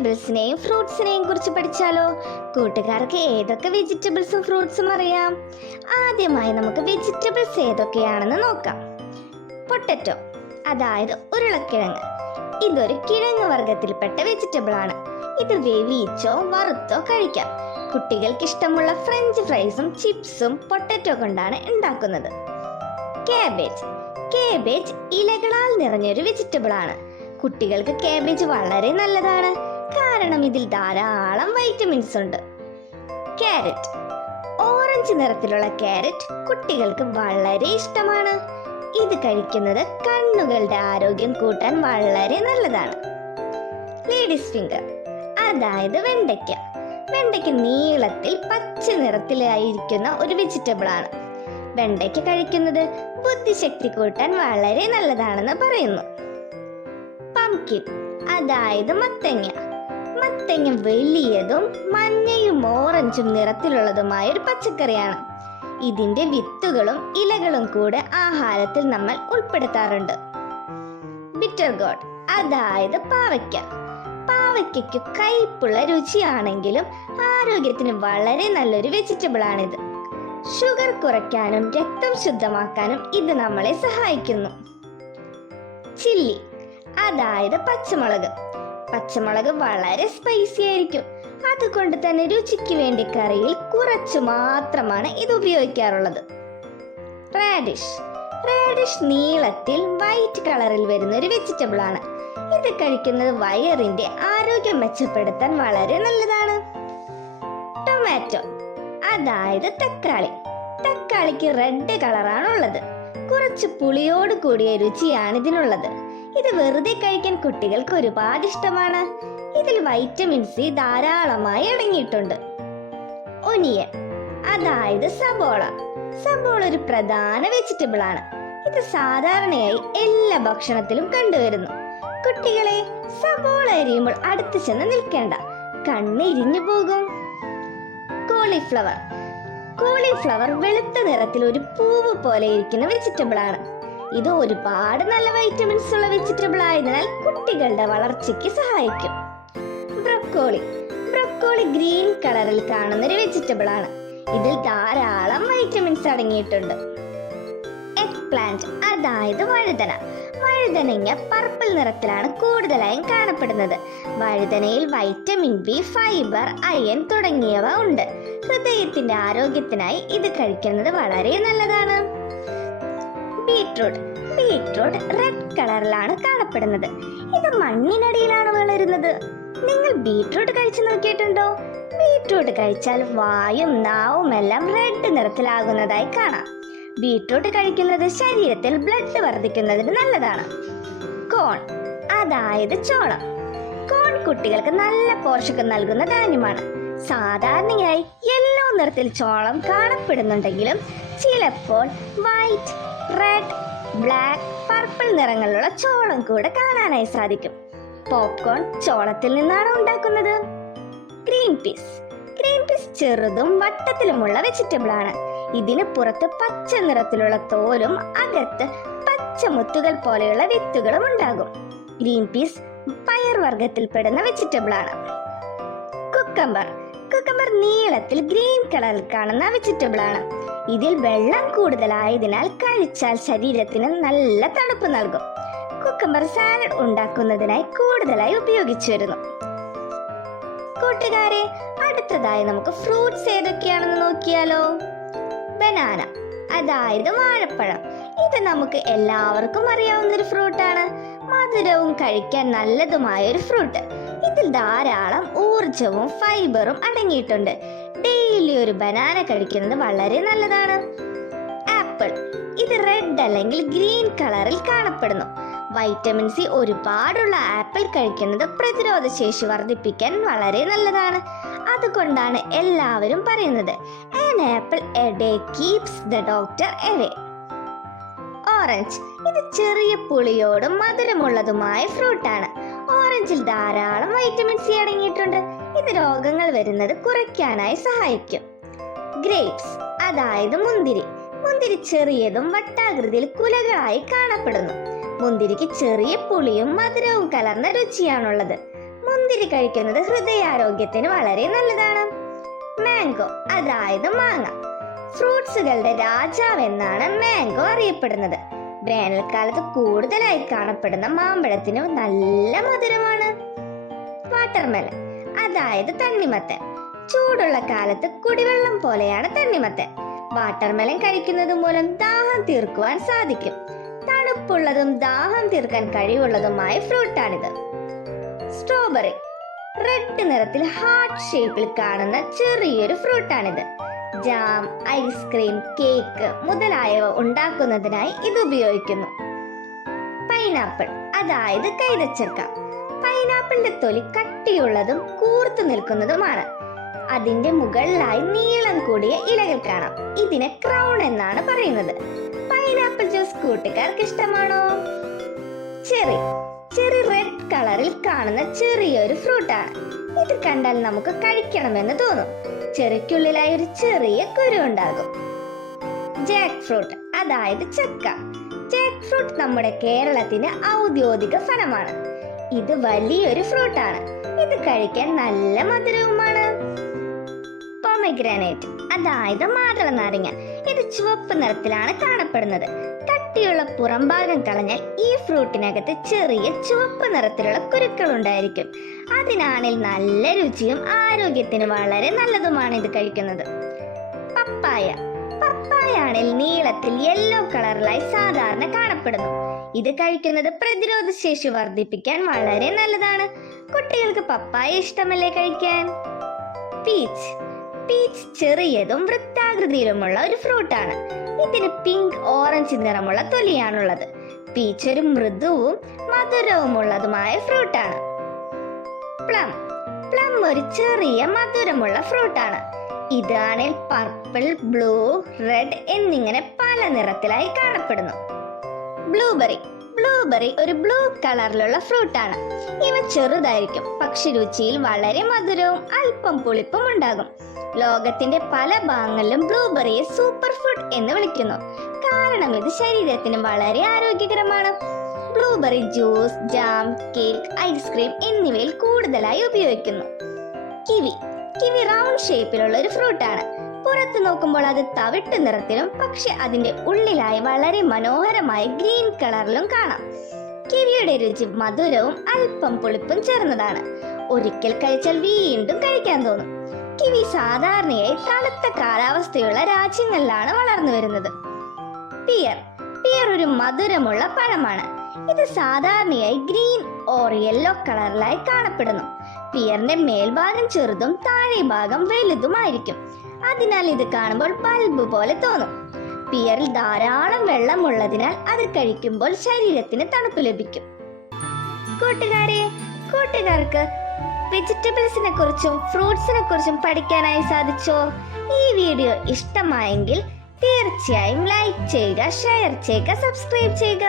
വെജിറ്റബിൾസിനെയും ഫ്രൂട്ട്സിനെയും കുറിച്ച് പഠിച്ചാലോ? കൂട്ടുകാർക്ക് ഏതൊക്കെ വെജിറ്റബിൾസും ഫ്രൂട്ട്സും അറിയാം? ആദ്യമായി നമുക്ക് വെജിറ്റബിൾസ് ഏതൊക്കെയാണെന്ന് നോക്കാം. പൊട്ടറ്റോ അതായത് ഉരുളക്കിഴങ്ങ്. ഇതൊരു കിഴങ്ങ് വർഗത്തിൽപ്പെട്ട വെജിറ്റബിൾ ആണ് ഇത് വേവിച്ചോ വറുത്തോ കഴിക്കാം. കുട്ടികൾക്ക് ഇഷ്ടമുള്ള ഫ്രഞ്ച് ഫ്രൈസും ചിപ്സും പൊട്ടറ്റോ കൊണ്ടാണ് ഉണ്ടാക്കുന്നത്. കാബേജ് കാബേജ് ഇലകളാൽ നിറഞ്ഞൊരു വെജിറ്റബിൾ ആണ് കുട്ടികൾക്ക് കാബേജ് വളരെ നല്ലതാണ്. കാരണം ഇതിൽ ധാരാളം വൈറ്റമിൻസ് ഉണ്ട്. ക്യാരറ്റ് ഓറഞ്ച് നിറത്തിലുള്ള ക്യാരറ്റ് കുട്ടികൾക്ക് വളരെ ഇഷ്ടമാണ്. ഇത് കഴിക്കുന്നത് കണ്ണുകളുടെ ആരോഗ്യം കൂട്ടാൻ വളരെ നല്ലതാണ്. ലേഡീസ് ഫിംഗർ അതായത് വെണ്ടയ്ക്ക. വെണ്ടയ്ക്ക നീളത്തിൽ പച്ച നിറത്തിലായിരിക്കുന്ന ഒരു വെജിറ്റബിൾ ആണ്. വെണ്ടയ്ക്ക കഴിക്കുന്നത് ബുദ്ധിശക്തി കൂട്ടാൻ വളരെ നല്ലതാണെന്ന് പറയുന്നു. പംകിൻ അതായത് മത്തങ്ങ. മത്തങ്ങ വലിയതും മഞ്ഞയും ഓറഞ്ചും നിറത്തിലുള്ളതുമായ ഒരു പച്ചക്കറിയാണ്. ഇതിന്റെ വിത്തുകളും ഇലകളും കൂടെ ആഹാരത്തിൽ നമ്മൾ ഉൾപ്പെടുത്താറുണ്ട്. ബിറ്റർ ഗോഡ് അതായത് പാവയ്ക്ക. പാവയ്ക്കയ്ക്ക് കയ്പുള്ള രുചിയാണെങ്കിലും ആരോഗ്യത്തിന് വളരെ നല്ലൊരു വെജിറ്റബിൾ ആണിത്. ഷുഗർ കുറയ്ക്കാനും രക്തം ശുദ്ധമാക്കാനും ഇത് നമ്മളെ സഹായിക്കുന്നു. ചില്ലി അതായത് പച്ചമുളക്. പച്ചമുളക് വളരെ സ്പൈസി ആയിരിക്കും. അതുകൊണ്ട് തന്നെ രുചിക്ക് വേണ്ടി കറിയിൽ കുറച്ച് മാത്രമാണ് ഇത് ഉപയോഗിക്കാറുള്ളത്. റാഡിഷ് റാഡിഷ് നീളത്തിൽ വൈറ്റ് കളറിൽ വരുന്ന ഒരു വെജിറ്റബിൾ ആണ്. ഇത് കഴിക്കുന്നത് വയറിന്റെ ആരോഗ്യം മെച്ചപ്പെടുത്താൻ വളരെ നല്ലതാണ്. ടൊമാറ്റോ അതായത് തക്കാളി. തക്കാളിക്ക് റെഡ് കളറാണ് ഉള്ളത് കുറച്ച് പുളിയോട് കൂടിയ രുചിയാണ് ഇതിനുള്ളത്. ഇത് വെറുതെ കഴിക്കാൻ കുട്ടികൾക്ക് ഒരുപാട് ഇഷ്ടമാണ്. ഇതിൽ വൈറ്റമിൻ സി ധാരാളമായി അടങ്ങിയിട്ടുണ്ട്. ഒനിയൻ അതായത് സബോള. സബോള ഒരു പ്രധാന വെജിറ്റബിൾ ആണ്. ഇത് സാധാരണയായി എല്ലാ ഭക്ഷണത്തിലും കണ്ടുവരുന്നു. കുട്ടികളെ സബോള എരിയുമ്പോൾ അടുത്ത് ചെന്ന് നിൽക്കേണ്ട. കണ്ണിരിഞ്ഞു പോകും. കോളിഫ്ലവർ കോളിഫ്ലവർ വെളുത്ത നിറത്തിൽ ഒരു പൂവ് പോലെ ഇരിക്കുന്ന വെജിറ്റബിൾ ആണ്. ഇത് ഒരുപാട് നല്ല വൈറ്റമിൻസ് ഉള്ള വെജിറ്റബിൾ ആയതിനാൽ കുട്ടികളുടെ വളർച്ചയ്ക്ക് സഹായിക്കും. ബ്രക്കോളി ബ്രക്കോളി ഗ്രീൻ കളറിൽ കാണുന്ന ഒരു വെജിറ്റബിൾ ആണ്. ഇതിൽ ധാരാളം വൈറ്റമിൻസ് അടങ്ങിയിട്ടുണ്ട്. എഗ് പ്ലാന്റ് അതായത് വഴുതന. വഴുതനങ്ങ പർപ്പിൾ നിറത്തിലാണ് കൂടുതലായും കാണപ്പെടുന്നത്. വഴുതനയിൽ വൈറ്റമിൻ ബി ഫൈബർ അയൺ തുടങ്ങിയവ ഉണ്ട്. ഹൃദയത്തിന്റെ ആരോഗ്യത്തിനായി ഇത് കഴിക്കുന്നത് വളരെ നല്ലതാണ്. ബീട്രൂട്ട് ബീട്രൂട്ട് റെഡ് കളറിലാണ് കാണപ്പെടുന്നത്. ഇത് മണ്ണിനടിയിലാണ് വളരുന്നത്. നിങ്ങൾ ബീട്രൂട്ട് കഴിച്ചു നോക്കിയിട്ടുണ്ടോ? ബീട്രൂട്ട് കഴിച്ചാൽ വായും നാവും എല്ലാം റെഡ് നിറത്തിലാകുന്നതായി കാണാം. ബീട്രൂട്ട് കഴിക്കുന്നത് ശരീരത്തിൽ ബ്ലഡ് വർദ്ധിക്കുന്നതിന് നല്ലതാണ്. കോൺ അതായത് ചോളം. കോൺ കുട്ടികൾക്ക് നല്ല പോഷകം നൽകുന്ന ധാന്യമാണ്. സാധാരണയായി യെല്ലോ നിറത്തിൽ ചോളം കാണപ്പെടുന്നുണ്ടെങ്കിലും ചിലപ്പോൾ വൈറ്റ് റെഡ് ബ്ലാക്ക് പർപ്പിൾ നിറങ്ങളിലുള്ള ചോളം കൂടെ കാണാനായി സാധിക്കും. പോപ്കോൺ ചോളത്തിൽ നിന്നാണ് ഉണ്ടാക്കുന്നത്. ഗ്രീൻ പീസ് ഗ്രീൻ പീസ് ചെറുതും വട്ടത്തിലുമുള്ള വെജിറ്റബിൾ ആണ്. ഇതിന് പുറത്ത് പച്ച നിറത്തിലുള്ള തോലും അകത്ത് പച്ച മുത്തുകൾ പോലെയുള്ള വിത്തുകളും ഉണ്ടാകും. ഗ്രീൻ പീസ് പയർ വർഗത്തിൽപ്പെടുന്ന വെജിറ്റബിൾ ആണ്. കുക്കമ്പർ കുക്കമ്പർ നീളത്തിൽ ഗ്രീൻ കളറിൽ കാണുന്ന വെജിറ്റബിൾ ആണ്. ഇതിൽ വെള്ളം കൂടുതലായതിനാൽ കഴിച്ചാൽ ശരീരത്തിന് നല്ല തണുപ്പ് നൽകും. കുക്കമ്പർ സാലഡ് ഉണ്ടാക്കുന്നതിനായി കൂടുതലായി ഉപയോഗിച്ചു വരുന്നു. കൂട്ടുകാരെ അടുത്തതായി നമുക്ക് ഫ്രൂട്ട്സ് ഏതൊക്കെയാണെന്ന് നോക്കിയാലോ? ബനാന അതായത് വാഴപ്പഴം. ഇത് നമുക്ക് എല്ലാവർക്കും അറിയാവുന്ന ഒരു ഫ്രൂട്ടാണ് മധുരവും കഴിക്കാൻ നല്ലതുമായ ഒരു ഫ്രൂട്ട് ഇതിൽ ധാരാളം ഊർജവും ഫൈബറും അടങ്ങിയിട്ടുണ്ട്. ഡെയിലി ഒരു ബനാന കഴിക്കുന്നത് വളരെ നല്ലതാണ്. ആപ്പിൾ ഇത് റെഡ് അല്ലെങ്കിൽ ഗ്രീൻ കളറിൽ കാണപ്പെടുന്നു. വൈറ്റമിൻ സി ഒരുപാടുള്ള ആപ്പിൾ കഴിക്കുന്നത് പ്രതിരോധ ശേഷി വർദ്ധിപ്പിക്കാൻ വളരെ നല്ലതാണ്. അതുകൊണ്ടാണ് എല്ലാവരും പറയുന്നത് an apple a day keeps the doctor away orange ഇത് ചെറിയ പുളിയോടും മധുരമുള്ളതുമായ ഫ്രൂട്ടാണ് ഓറഞ്ചിൽ ധാരാളം വൈറ്റമിൻ സി അടങ്ങിയിട്ടുണ്ട്. ഇത് രോഗങ്ങൾ വരുന്നത് കുറയ്ക്കാനായി സഹായിക്കും. ഗ്രേപ്സ് അതായത് മുന്തിരി. മുന്തിരി ചെറിയതും വട്ടാകൃതിയിൽ കുലകളായി കാണപ്പെടുന്നു. മുന്തിരിക്ക് ചെറിയ പുളിയും മധുരവും കലർന്ന രുചിയാണുള്ളത്. മുന്തിരി കഴിക്കുന്നത് ഹൃദയാരോഗ്യത്തിന് വളരെ നല്ലതാണ്. മാംഗോ അതായത് മാങ്ങ. ഫ്രൂട്ട്സുകളുടെ രാജാവ് എന്നാണ് മാംഗോ അറിയപ്പെടുന്നത്. വേനൽക്കാലത്ത് കൂടുതലായി കാണപ്പെടുന്ന മാമ്പഴത്തിന് നല്ല മധുരമാണ്. വാട്ടർമെലൺ. അതായത് തണ്ണിമത്തൻ. ചൂടുള്ള കാലത്ത് കുടിവെള്ളം പോലെയാണ് തണ്ണിമത്തൻ. വാട്ടർമെലൻ കഴിക്കുന്നത് മൂലം ദാഹം തീർക്കുവാൻ സാധിക്കും. തണുപ്പുള്ളതും ദാഹം തീർക്കാൻ കഴിവുള്ളതുമായ ഫ്രൂട്ടാണിത്. സ്ട്രോബെറി. റെഡ് നിറത്തിൽ ഹാർട്ട് ഷേപ്പിൽ കാണുന്ന ചെറിയൊരു ഫ്രൂട്ടാണിത്. ജാം ഐസ്ക്രീം കേക്ക് മുതലായവ ഉണ്ടാക്കുന്നതിനായി ഇത് ഉപയോഗിക്കുന്നു. പൈനാപ്പിൾ അതായത് കൈതച്ചക്ക. പൈനാപ്പിളിന്റെ തൊലി കട്ടിയുള്ളതും കൂർത്തു നിൽക്കുന്നതുമാണ്. അതിന്റെ മുകളിലായി നീളം കൂടിയ ഇലകൾ കാണാം. ഇതിനെ ക്രൗൺ എന്നാണ് പറയുന്നത്. പൈനാപ്പിൾ ജ്യൂസ് കൂട്ടുകാർക്ക് ഇഷ്ടമാണോ? ചെറി. ചെറി റെഡ് കളറിൽ കാണുന്ന ചെറിയൊരു ഫ്രൂട്ടാണ്. ഇത് കണ്ടാൽ നമുക്ക് കഴിക്കണമെന്ന് തോന്നും. ചെറിക്കുള്ളിലായി ഒരു ചെറിയ കുരു ഉണ്ടാകും. ജാക്ക് ഫ്രൂട്ട് അതായത് ചക്ക. ജാക്ക് ഫ്രൂട്ട് നമ്മുടെ കേരളത്തിന് ഔദ്യോഗിക ഫലമാണ്. ഇത് വലിയൊരു ഫ്രൂട്ട് ആണ് ഇത് കഴിക്കാൻ നല്ല മധുരവുമാണ്. പൊമഗ്രാനൈറ്റ് അതായത് മാതള നാരങ്ങ. ഇത് ചുവപ്പ് നിറത്തിലാണ് കാണപ്പെടുന്നത്. കട്ടിയുള്ള പുറംഭാഗം കളഞ്ഞാൽ ഈ ഫ്രൂട്ടിനകത്ത് ചെറിയ ചുവപ്പ് നിറത്തിലുള്ള കുരുക്കൾ ഉണ്ടായിരിക്കും. അതിനാണിൽ നല്ല രുചിയും ആരോഗ്യത്തിന് വളരെ നല്ലതുമാണ് ഇത് കഴിക്കുന്നത്. പപ്പായ. പപ്പായാണിൽ നീളത്തിൽ യെല്ലോ കളറിലായി സാധാരണ കാണപ്പെടുന്നു. ഇത് കഴിക്കുന്നത് പ്രതിരോധ ശേഷി വർദ്ധിപ്പിക്കാൻ വളരെ നല്ലതാണ്. കുട്ടികൾക്ക് പപ്പായ ഇഷ്ടമല്ലേ കഴിക്കാൻ? പീച്ച്. പീച്ച് ചെറിയതും വൃത്താകൃതിയിലുമുള്ള ഒരു ഫ്രൂട്ട് ആണ് ഇതിന് പിങ്ക് ഓറഞ്ച് നിറമുള്ള തൊലിയാണുള്ളത്. പീച്ച് ഒരു മൃദുവും മധുരവുമുള്ളതുമായ ഫ്രൂട്ടാണ്. പ്ലം. പ്ലം ഒരു ചെറിയ മധുരമുള്ള ഫ്രൂട്ടാണ്. ഇതാണെങ്കിൽ പർപ്പിൾ ബ്ലൂ റെഡ് എന്നിങ്ങനെ പല നിറത്തിലായി കാണപ്പെടുന്നു. ബ്ലൂബെറി ബ്ലൂബെറി ഒരു ബ്ലൂ കളറിലുള്ള ഫ്രൂട്ടാണ് ഇവ ചെറുതായിരിക്കും പക്ഷി രുചിയിൽ വളരെ മധുരവും അല്പം പുളിപ്പും ഉണ്ടാകും. ലോകത്തിന്റെ പല ഭാഗങ്ങളിലും ബ്ലൂബെറിയെ സൂപ്പർ ഫുഡ് എന്ന് വിളിക്കുന്നു. കാരണം ഇത് ശരീരത്തിന് വളരെ ആരോഗ്യകരമാണ്. Blueberry juice jam cake ice cream എന്നിവയിൽ കൂടുതലായി ഉപയോഗിക്കുന്നു. കിവി കിവി റൗണ്ട് ഷേപ്പിലുള്ള ഒരു ഫ്രൂട്ടാണ് പുറത്ത് നോക്കുമ്പോൾ അത് തവിട്ട് നിറത്തിലും പക്ഷെ അതിന്റെ ഉള്ളിലായി വളരെ മനോഹരമായ ഗ്രീൻ കളറിലും കാണാം. കിവിയുടെ രുചി മധുരവും അല്പം പുളിപ്പും ചേർന്നതാണ്. ഒരിക്കൽ കഴിച്ചാൽ വീണ്ടും കഴിക്കാൻ തോന്നും. കിവി സാധാരണയായി തണുത്ത കാലാവസ്ഥയുള്ള രാജ്യങ്ങളിലാണ് വളർന്നു വരുന്നത്. പിയർ. പിയർ ഒരു മധുരമുള്ള പഴമാണ്. ഇത് സാധാരണയായി ഗ്രീൻ ഓർ യെല്ലോ കളറിലായി കാണപ്പെടുന്നു. പിയറിന്റെ മേൽഭാഗം ചെറുതും താഴെ ഭാഗം വലുതുമായിരിക്കും. അതിനാൽ ഇത് കാണുമ്പോൾ ബൾബ് പോലെ തോന്നും. പിയറിൽ ധാരാളം വെള്ളമുള്ളതിനാൽ അത് കഴിക്കുമ്പോൾ ശരീരത്തിന് തണുപ്പ് ലഭിക്കും. കൂട്ടുകാരെ കൂട്ടുകാർക്ക് വെജിറ്റബിൾസിനെ കുറിച്ചും ഫ്രൂട്ട്സിനെ കുറിച്ചും പഠിക്കാനായി സാധിച്ചോ? ഈ വീഡിയോ ഇഷ്ടമായെങ്കിൽ തീർച്ചയായും ലൈക്ക് ചെയ്യുക ഷെയർ ചെയ്യുക സബ്സ്ക്രൈബ് ചെയ്യുക.